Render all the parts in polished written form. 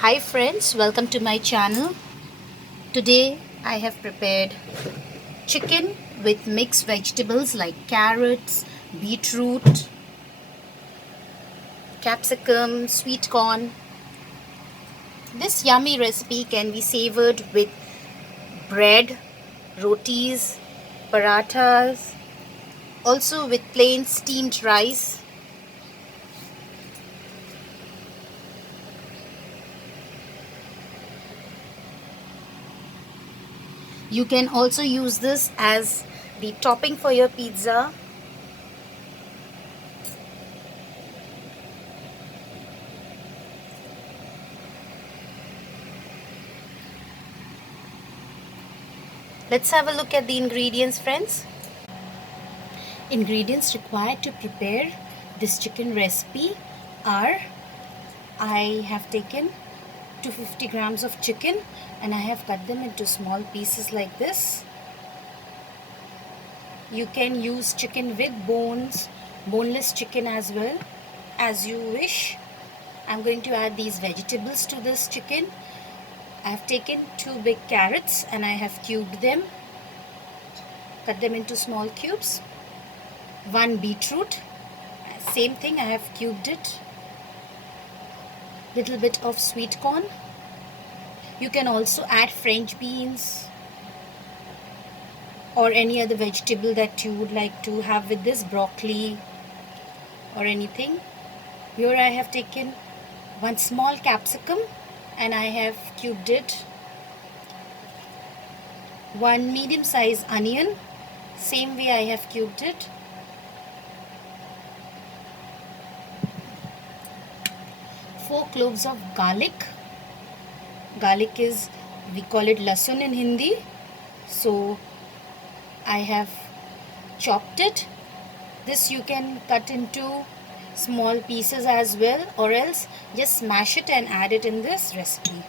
Hi friends, welcome to my channel. Today I have prepared chicken with mixed vegetables like carrots, beetroot, capsicum, sweet corn. This yummy recipe can be savored with bread, rotis, parathas, also with plain steamed rice. You can also use this as the topping for your pizza. Let's have a look at the ingredients, friends. Ingredients required to prepare this chicken recipe are: I have taken 250 grams of chicken and I have cut them into small pieces like this. You can use chicken with bones, boneless chicken as well, as you wish. I'm going to add these vegetables to this chicken. I have taken 2 big carrots and I have cubed them, cut them into small cubes. 1 beetroot, same thing, I have cubed it. Little bit of sweet corn. You can also add French beans or any other vegetable that you would like to have with this, broccoli or anything. Here I have taken 1 small capsicum and I have cubed it. 1 medium sized onion, same way I have cubed it. 4 cloves of garlic. Garlic is, we call it lasun in Hindi. So I have chopped it. This you can cut into small pieces as well, or else just smash it and add it in this recipe.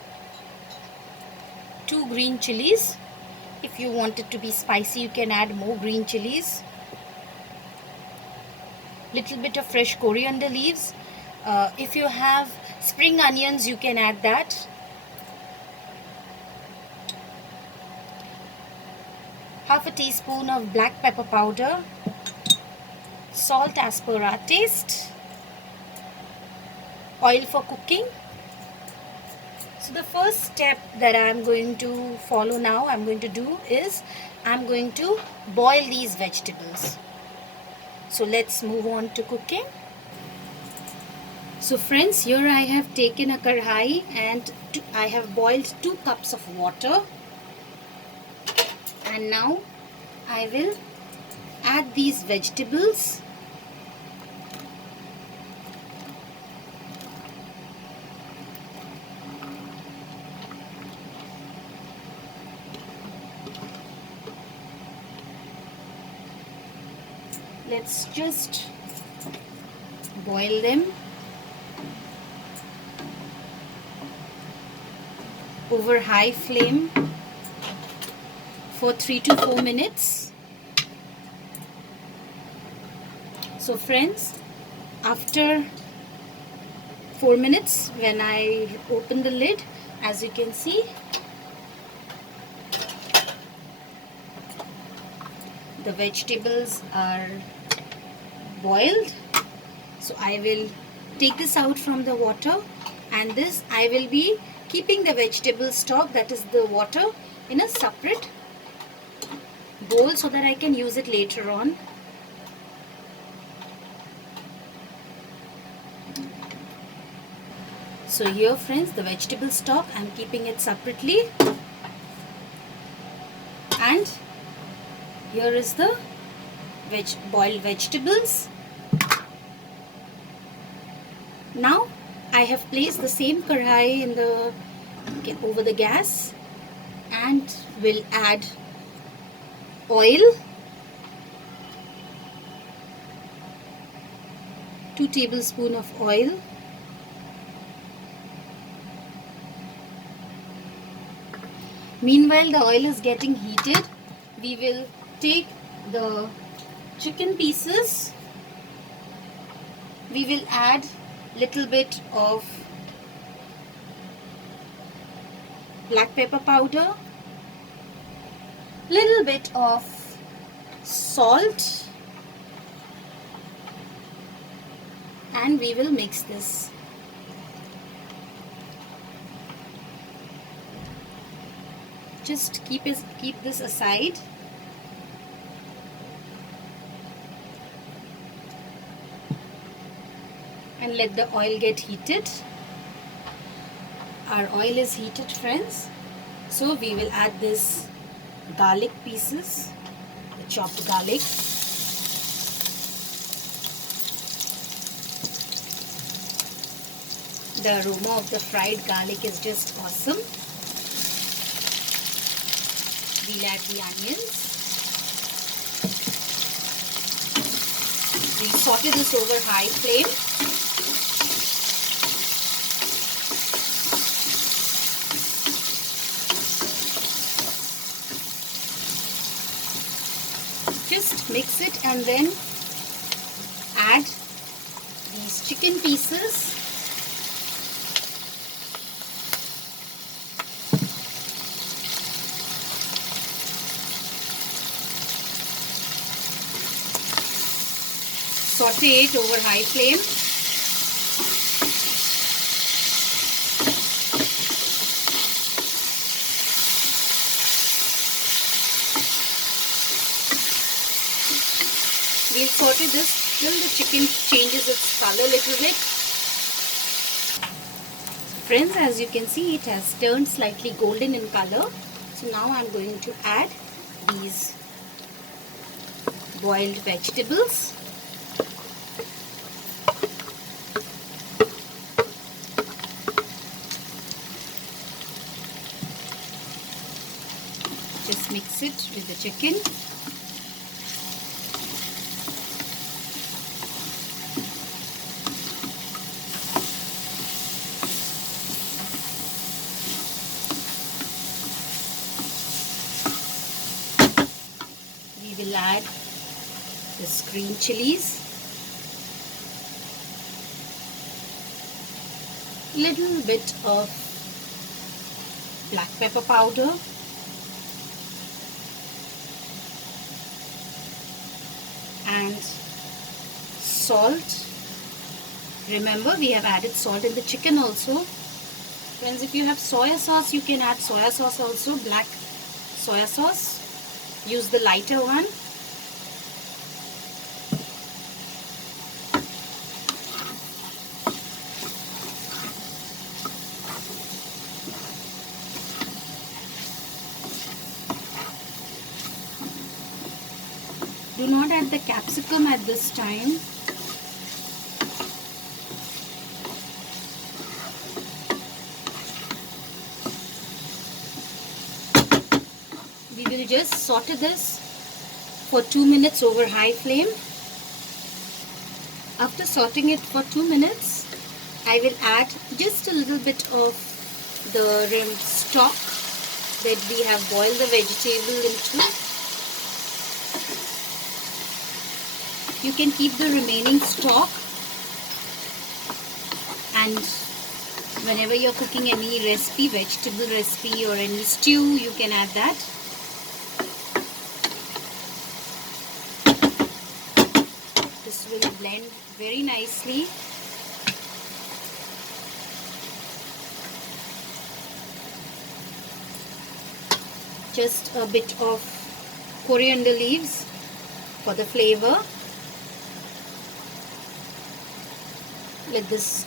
2 green chilies. If you want it to be spicy, you can add more green chilies. Little bit of fresh coriander leaves. If you have spring onions, you can add that. Half a teaspoon of black pepper powder. Salt as per our taste. Oil for cooking. So the first step that I am going to follow now, I'm going to do is I'm going to boil these vegetables. So let's move on to cooking. So friends, here I have taken a karhai and I have boiled 2 cups of water. And now I will add these vegetables. Let's just boil them over high flame for 3 to 4 minutes. So friends, after 4 minutes, when I open the lid, as you can see, the vegetables are boiled. So I will take this out from the water, and this I will be keeping the vegetable stock, that is the water, in a separate bowl so that I can use it later on. So here friends, the vegetable stock, I'm keeping it separately, and here is the boiled vegetables. Now I have placed the same karai in over the gas and will add oil, 2 tablespoons of oil. Meanwhile the oil is getting heated, we will take the chicken pieces. We will add little bit of black pepper powder, little bit of salt, and we will mix this. Just keep this aside. And let the oil get heated. Our oil is heated, friends. So we will add this garlic pieces, the chopped garlic. The aroma of the fried garlic is just awesome. We'll add the onions. We saute this over high flame. Just mix it and then add these chicken pieces. Saute it over high flame. We'll saute this till the chicken changes its color a little bit. Friends, as you can see, it has turned slightly golden in color. So now I'm going to add these boiled vegetables. Just mix it with the chicken. We will add the green chilies, little bit of black pepper powder, and salt. Remember, we have added salt in the chicken also. Friends, if you have soya sauce, you can add soya sauce also, black soya sauce. Use the lighter one. Do not add the capsicum at this time. We will just saute this for 2 minutes over high flame. After sauteing it for 2 minutes, I will add just a little bit of the stock that we have boiled the vegetable into. You can keep the remaining stock, and whenever you're cooking any recipe, vegetable recipe or any stew, you can add that. This will blend very nicely. Just a bit of coriander leaves for the flavor. Let this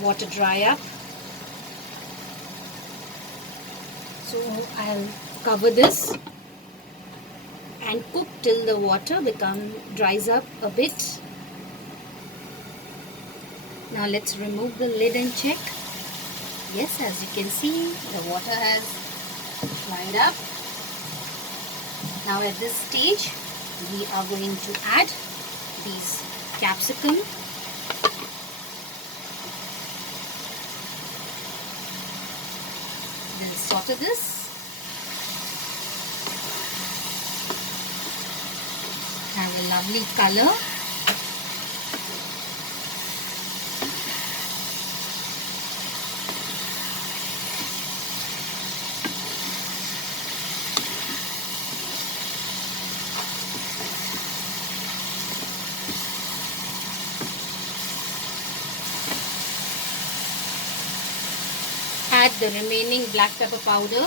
water dry up. So I'll cover this and cook till the water dries up a bit. Now let's remove the lid and check. Yes, as you can see, the water has dried up. Now at this stage, we are going to add these capsicum. We'll saute this. Have a lovely color. add the remaining black pepper powder.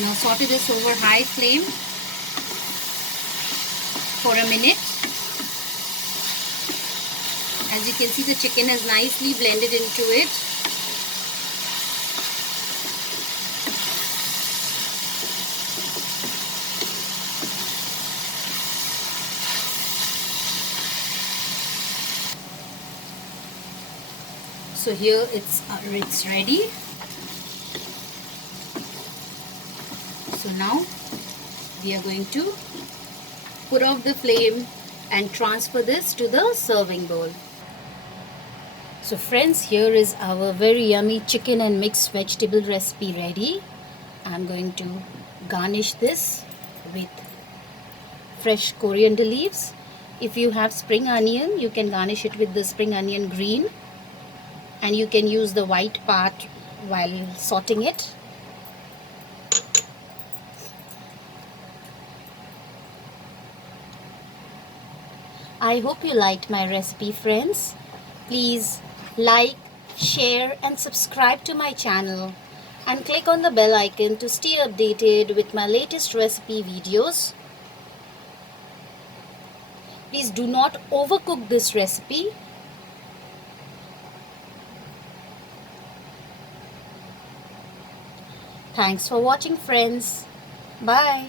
Now saute this over high flame for a minute. As you can see, the chicken has nicely blended into it. So here it's ready. So now we are going to put off the flame and transfer this to the serving bowl. So friends, here is our very yummy chicken and mixed vegetable recipe ready. I'm going to garnish this with fresh coriander leaves. If you have spring onion, you can garnish it with the spring onion green, and you can use the white part while sauteing it. I hope you liked my recipe, friends. Please like, share and subscribe to my channel and click on the bell icon to stay updated with my latest recipe videos. Please do not overcook this recipe. Thanks for watching, friends. Bye.